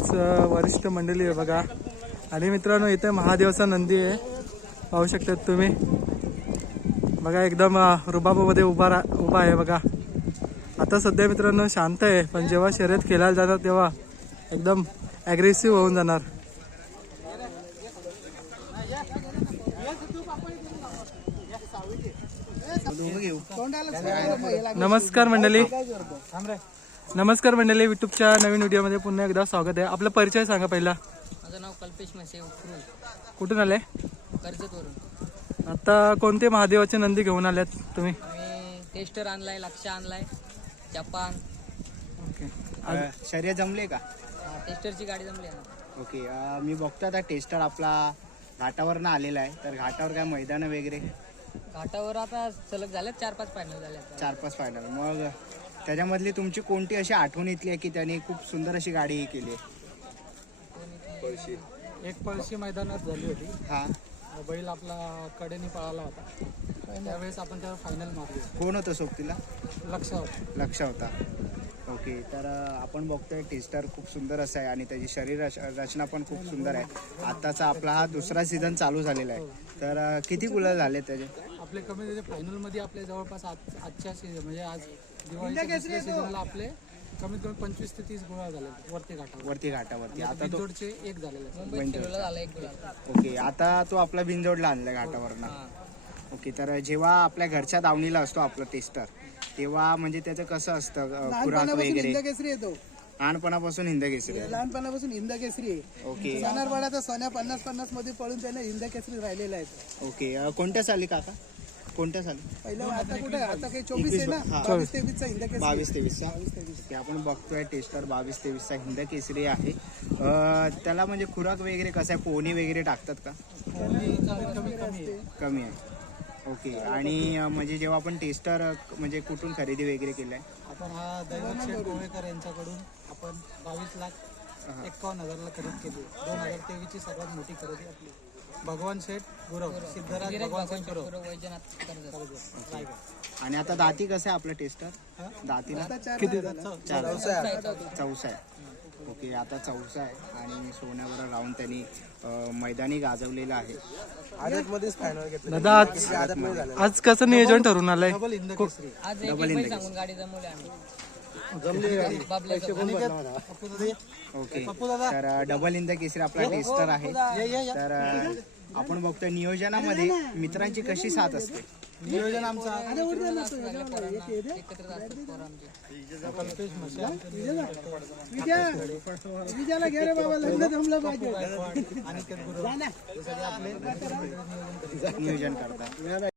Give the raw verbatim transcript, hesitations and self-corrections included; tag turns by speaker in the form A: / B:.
A: बरीच वरिष्ठ मंडळी आहे बघा. आणि मित्रांनो इथे महादेवाचा नंदी आहे, पाहू शकतात तुम्ही बघा. एकदम रुबाबामध्ये उभा रा उभा आहे बघा. आता सध्या मित्रांनो शांत आहे, पण जेव्हा शर्यत खेळायला जाणार तेव्हा एकदम ॲग्रेसिव्ह होऊन जाणार. नमस्कार मंडळी, नमस्कार मंडळी. युट्यूबच्या नवीन व्हिडिओमध्ये पुन्हा एकदा स्वागत आहे. आपला परिचय सांगा पहिला.
B: माझं नाव कल्पेश म्हसे, उखरुल,
A: कुठून आले?
B: कर्जतवरून.
A: आता कोणते महादेवाचे नंदी घेऊन आल्यात तुम्ही?
B: मी टेस्टर आणलाय, लक्ष आणलाय, जपान.
A: ओके.
C: शर्यत जमले का?
B: हा, टेस्टरची गाडी जमली आहे ना.
C: ओके. अं, मी बघतो आता टेस्टर आपला घाटावरनं आलेला आहे, तर घाटावर काय मैदान वगैरे?
B: घाटावर आता सलग झाल्यात चार पाच फायनल झाल्यात.
C: चार पाच फायनल. मग त्याच्यामधली तुमची कोणती अशी आठवण इथली आहे की त्यांनी खूप सुंदर अशी गाडी ही केली?
A: एक पळशी मैदानात झाली होती.
C: हा,
A: बैल आपला कडेने पळाला होता, त्यावेळेस आपण त्यावर फायनल मारली.
C: कोण होतं सोबतीला?
A: लक्ष होतं.
C: लक्ष होता. ओके. तर अं, आपण बघतोय टेस्टर खूप सुंदर असं आहे आणि त्याची शरीर रच- रचना पण खूप सुंदर आहे. आत्ताचा आपला हा दुसरा सीझन चालू झालेला आहे, तर अं, किती गुलाल झाले त्याचे?
A: आपले कमी त्याचे फायनल मध्ये आपले जवळपास आज- आजच्या सीझन म्हणजे आज दिवाळीच्या दुसऱ्या सीझनला आपले कमीत कमी पंचवीस ते तीस गोळा झाले वरती घाटावर.
C: वरती घाटावरती. आता तो
A: जोडचे एक झालेले आहेत.
B: मुंबईत शिरोला झाला एक गुलाल.
C: ओके. आता तो आपला बिनजोडला आणलाय घाटावरनं.
B: हा.
C: ओके. तर जेव्हा आपल्या घरच्या दावणीला असतो आपलं टेस्टर, तेव्हा म्हणजे त्याचं कसं असतं अं, खुराक वगैरे?
D: केसरी येतो
C: लहानपणापासून हिंद केसरी आहे.
D: लहानपणापासून हिंद केसरी आहे.
C: ओके.
D: सणारवाडाचा सोन्या पन्नास पन्नास मध्ये पळून त्याने हिंद केसरी राहिलेला आहे.
C: ओके. अं, कोणत्या साली काका? कोणत्या साली?
D: पहिलं आता कुठे आता काही चोवीस आहे ना,
C: हा.
D: बावीस तेवीस चा हिंद केसरी.
C: बावीस तेवीसचा.
D: बावीस तेवीस
C: ओके. आपण बघतोय टेस्टर बावीस तेवीसचा हिंद केसरी आहे. अं, त्याला म्हणजे खुराक वगैरे कसं आहे? पोहणी वगैरे टाकतात का? कमी आहे. ओके. आणि अं, म्हणजे जेव्हा आपण टेस्टर अं, म्हणजे कुठून खरेदी वगैरे केलाय?
A: आपण हा दैवत शेठ गोवेकर यांच्याकडून आपण बावीस लाख एक्कावन्न हजारला खरेदी केली. दोन हजार तेवीस ची सर्वात मोठी खरेदी आपली. भगवान शेठ गुरव, सिद्धराज
B: गिरीश
A: भगवान
B: बाबा
A: शेठ गुरव,
B: गुरव, वैजनाथ कर्जत.
C: ओके. आणि आता दाती कसं आहे आपलं टेस्टर? दातीला
A: किती?
C: चार
B: चौसा.
C: चौसा आहे. ओके. आता चौसा आहे आणि सोन्यावर राहून त्यांनी अं, मैदानी गाजवलेलं आहे.
A: दादा आज आज कसं नियोजन ठरून आलंय?
B: आज एक एक बैल सांगून गाडी जमवली आम्ही. बाबल्या
C: ओके. तर अं, डबल इन द केसरी आपला टेस्टर आहे. तर अं, आपण बघतोय नियोजनामध्ये मित्रांची कशी साथ असते?
A: नियोजन आमचा
B: एकत्र असतात पोरं आमची.
D: विजयाला घे रे बाबा, लग्न जमलं पाहिजे.
C: नियोजन करतात.